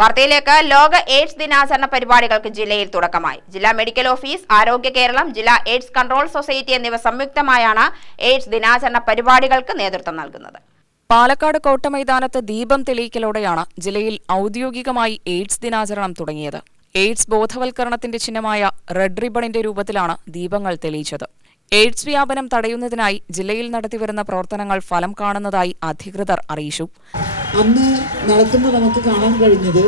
വാർത്തയിലേക്ക്. ലോക എയ്ഡ്സ് ദിനാചരണ പരിപാടികൾക്ക് ജില്ലയിൽ തുടക്കമായി. ജില്ലാ മെഡിക്കൽ ഓഫീസ്, ആരോഗ്യ കേരളം, ജില്ലാ എയ്ഡ്സ് കൺട്രോൾ സൊസൈറ്റി എന്നിവ സംയുക്തമായാണ് എയ്ഡ്സ് ദിനാചരണ പരിപാടികൾക്ക് നേതൃത്വം നൽകുന്നത്. പാലക്കാട് കോട്ടമൈതാനത്ത് ദീപം തെളിയിക്കലോടെയാണ് ജില്ലയിൽ ഔദ്യോഗികമായി എയ്ഡ്സ് ദിനാചരണം തുടങ്ങിയത്. എയ്ഡ്സ് ബോധവൽക്കരണത്തിന്റെ ചിഹ്നമായ റെഡ് റിബണിന്റെ രൂപത്തിലാണ് ദീപങ്ങൾ തെളിയിച്ചത്. എയ്ഡ്സ് വ്യാപനം തടയുന്നതിനായി ജില്ലയിൽ നടത്തിവരുന്ന പ്രവർത്തനങ്ങൾ ഫലം കാണുന്നതായി അധികൃതർ അറിയിച്ചു. അന്ന് നടത്തുമ്പോൾ നമുക്ക് കാണാൻ കഴിഞ്ഞത്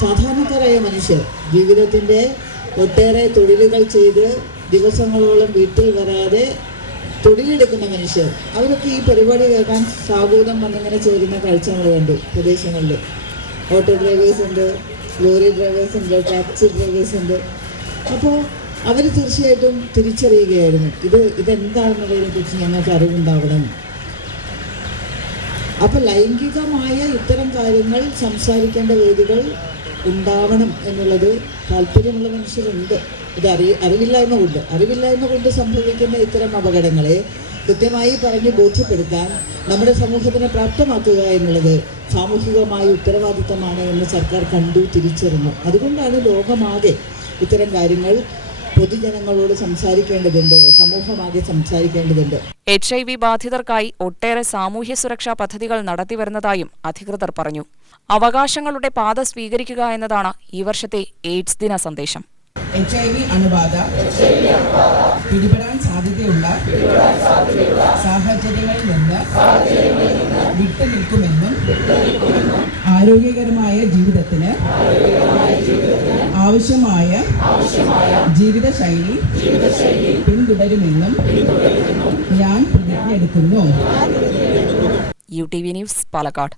സാധാരണക്കാരായ മനുഷ്യർ ജീവിതത്തിൻ്റെ ഒട്ടേറെ തൊഴിലുകൾ ചെയ്ത് ദിവസങ്ങളോളം വീട്ടിൽ വരാതെ തൊഴിലെടുക്കുന്ന മനുഷ്യർ അവരൊക്കെ ഈ പരിപാടി കേൾക്കാൻ സാഗൂതം വന്നിങ്ങനെ ചേരുന്ന കാഴ്ചകൾ കണ്ടു. പ്രദേശങ്ങളിൽ ഓട്ടോ ഡ്രൈവേഴ്സ് ഉണ്ട്, ലോറി ഡ്രൈവേഴ്സ് ഉണ്ട്, ടാക്സി ഡ്രൈവേഴ്സ് ഉണ്ട്. അപ്പോൾ അവർ തീർച്ചയായിട്ടും തിരിച്ചറിയുകയായിരുന്നു ഇതെന്താണെന്നുള്ളതിനെ കുറിച്ച് ഞങ്ങൾക്ക് അറിവുണ്ടാവണം. അപ്പോൾ ലൈംഗികമായ ഇത്തരം കാര്യങ്ങൾ സംസാരിക്കേണ്ട വേദികൾ ഉണ്ടാവണം എന്നുള്ളത് താല്പര്യമുള്ള മനുഷ്യരുണ്ട്. അറിവില്ലായ്മ കൊണ്ട് സംഭവിക്കുന്ന ഇത്തരം അപകടങ്ങളെ കൃത്യമായി പറഞ്ഞ് ബോധ്യപ്പെടുത്താൻ നമ്മുടെ സമൂഹത്തിനെ പ്രാപ്തമാക്കുക എന്നുള്ളത് സാമൂഹികമായ ഉത്തരവാദിത്തമാണ് എന്ന് സർക്കാർ കണ്ടു, തിരിച്ചറിഞ്ഞു. അതുകൊണ്ടാണ് ലോകമാകെ ഇത്തരം കാര്യങ്ങൾ പൊതുജനങ്ങളോട് സംസാരിക്കേണ്ടതുണ്ട്, സമൂഹമാകെ സംസാരിക്കേണ്ടതുണ്ട്. HIV ബാധിതർക്കായി ഒട്ടേറെ സാമൂഹ്യ സുരക്ഷാ പദ്ധതികൾ നടത്തിവരുന്നതായും അധികൃതർ പറഞ്ഞു. അവകാശങ്ങളുടെ പാത സ്വീകരിക്കുക എന്നതാണ് ഈ വർഷത്തെ എയ്ഡ്സ് ദിന സന്ദേശം. HIV അണുബാധ പിടിപെടാൻ സാധ്യതയുള്ള സാഹചര്യങ്ങളിൽ നിന്ന് വിട്ടുനിൽക്കുമെന്നും ആരോഗ്യകരമായ ജീവിതത്തിന് ആവശ്യമായ ജീവിതശൈലി പിന്തുടരുമെന്നും ഞാൻ പ്രതിജ്ഞ എടുക്കുന്നു. UTV news, Palakkad.